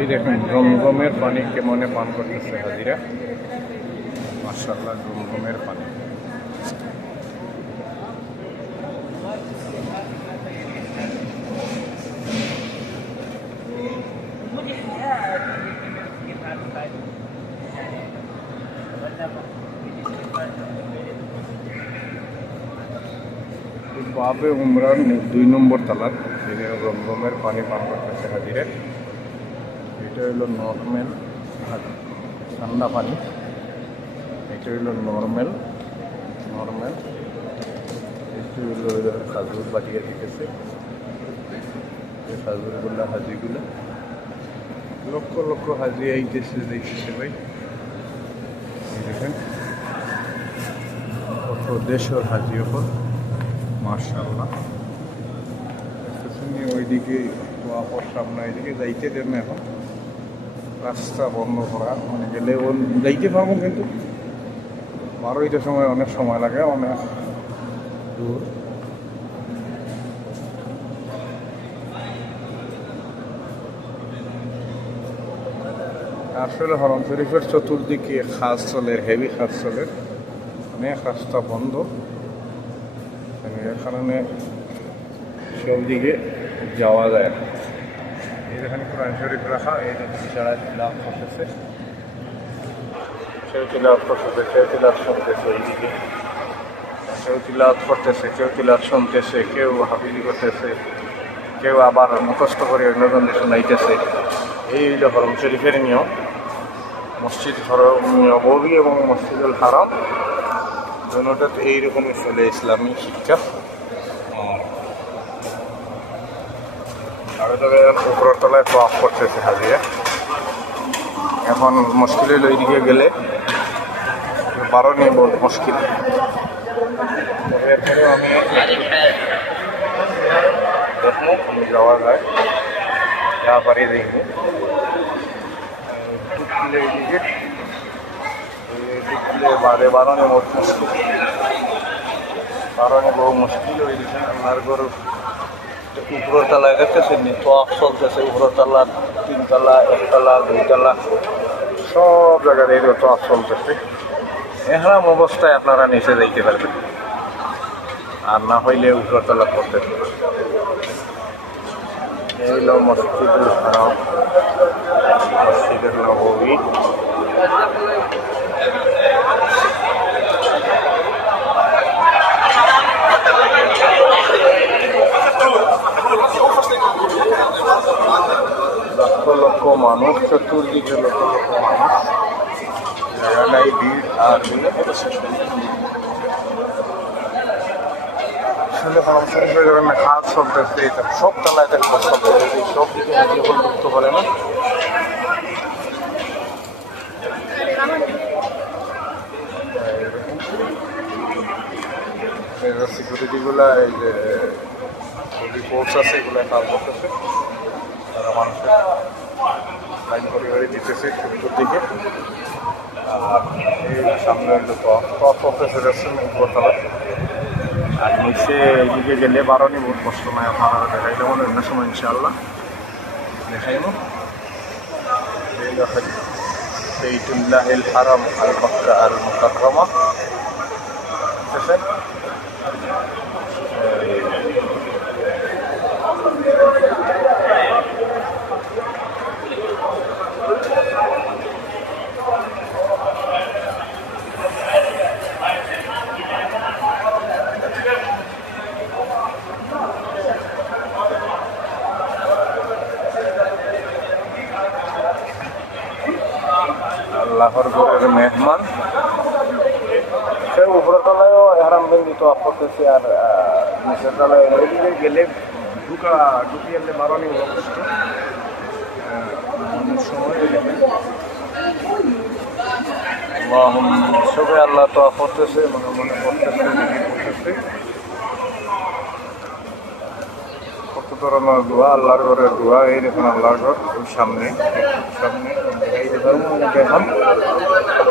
এই দেখুন জমজমের পানি কেমনে পান করতেছে হাজিরা। মাশাআল্লাহ, জমজমের পানি। বাবে উমরান 2 নম্বর তালার জমজমের পানি পান করতেছে হাজিরা। এটা হইল নর্মাল ঠান্ডা পানি, এটা হইল নর্মাল। এটা হইল খাজুর বাটিয়ে দিতেছে, খাজুরগুলো হাজিগুলো লক্ষ লক্ষ হাজি আইতেছে দেখতেছে ভাই। দেখেন কত দেশের হাজি ওপর, মাশাআল্লাহ। ওইদিকে ওয়াপর সামনে ওইদিকে যাইতে দেন না, এখন রাস্তা বন্ধ করা, মানে গেলে যাইতে পারবো কিন্তু 12টার সময় অনেক সময় লাগে, অনেক দূর। আসলে হরম শরীফের চতুর্দিকে খাস চলের, হেভি খাস চলের, অনেক রাস্তা বন্ধ। এর কারণে সব দিকে যাওয়া যায়। এই যেখানে কোরআন শরীফ রাখা, এই যে ইশারা তিলাওয়াত করতেছে, কেউ তিলাওয়াত করতেছে, কেউ তিলাওয়াত শুনতেছে, এইদিকে কেউ তিলাওয়াত করতেছে, কেউ তিলাওয়াত শুনতেছে, কেউ হাফিজি করতেছে, কেউ আবার মুখস্থ করে অন্যজনকে শোনাইতেছে। এই হইল হরম শরীফের নিয়ম। মসজিদ হরম নববী এবং মসজিদুল হারাম দুটোতে এইরকমই চলে ইসলামী শিক্ষা। আর উপরের তলায় ওয়াক করতেছে হাজিরা। এখন মুশকিল হইল এইদিকে গেলে পারো নিয়ে বহুত মুশকিল। এরপরে আমি দেখবো আমি যাওয়া যায়, যা পারি দেখবো। এইদিকে বাদে বারণে বহুত মুশকিল, বারণে বহু মুশকিল। ওইদিকে আল্লাহর গরু উপরের তলায় দেখতেছেন নি তোয়াফ চলতেছে, উপরের তলা, 3 তলা, 1 তলা, 2 তলা, সব জায়গায় এই তোয়াফ চলতেছে। এরকম অবস্থায় আপনারা নিচে যাইতে পারবেন, আর না হইলে উপরের তলা করতে। এই হলো মসজিদুল হারাম, মসজিদুল নববী। লক্ষ লক্ষ মানুষ, চতুর্দিকে লক্ষ লক্ষ মানুষ, জায়গাটাই ভিড়। আর আসলে হরম শরীফে যখন কাজ চলতেছে, এটা সব তলায় চলতেছে, সব দিকে হাজির ঢুকতে পারে না। সিকিউরিটিগুলা, এই যে রিপোর্টস আছে, এগুলো কাজ করতেছে, তারা মানুষের লাইন করে দিতেছে উত্তর দিকে। আর এই সামনে টপ করতেছে উপরতলা। আর নিচে এইদিকে গেলে বারণই বহুত কষ্ট নয়, আপনারা দেখাইলে মনে অন্য সময় ইনশাআল্লাহ দেখাইব। বেইতুল্লাহিল হারাম আল মক্কা আল মুকাররমা, ঠিক আছে। আল্লাহর ঘরের মেহমান, সে উপরের তলায়ও হারাম বেঙ্গি তো আপ করতেছে, আর নিচের তলায় ওইদিকে গেলে ঢুকি গেলে বারণই কষ্ট সময়। সবে আল্লাহ তো আপ করতেছে, মনে মনে করতেছে, করতেছে। কত ধরনের দোয়া, আল্লাহর ঘরের দোয়া। এই দেখুন আল্লাহর ঘর ওই সামনে সামনে দেখাইতে পারবো আমাকে। এখন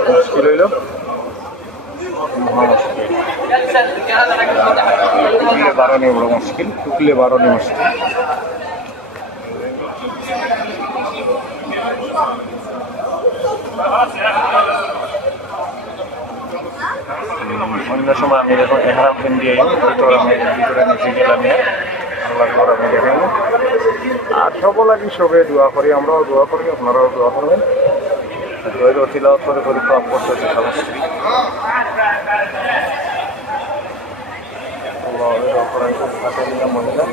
মুশকিল হইল, টুকলে বারণে বড় মুশকিল, টুকলে বারণে মুশকিল। অন্য সময় আমি যখন এহারাম পেন দিয়ে ভিতরে নিচে গেলাম আল্লাহ ঘর আমি দেখেন। আর সকলাকে সবে দোয়া করি, আমরাও দোয়া করি, আপনারাও দোয়া করবেন। দোয়ের তিলাওয়াত করে পরীক্ষা করতেছে স্বামী-স্ত্রী। মহিলা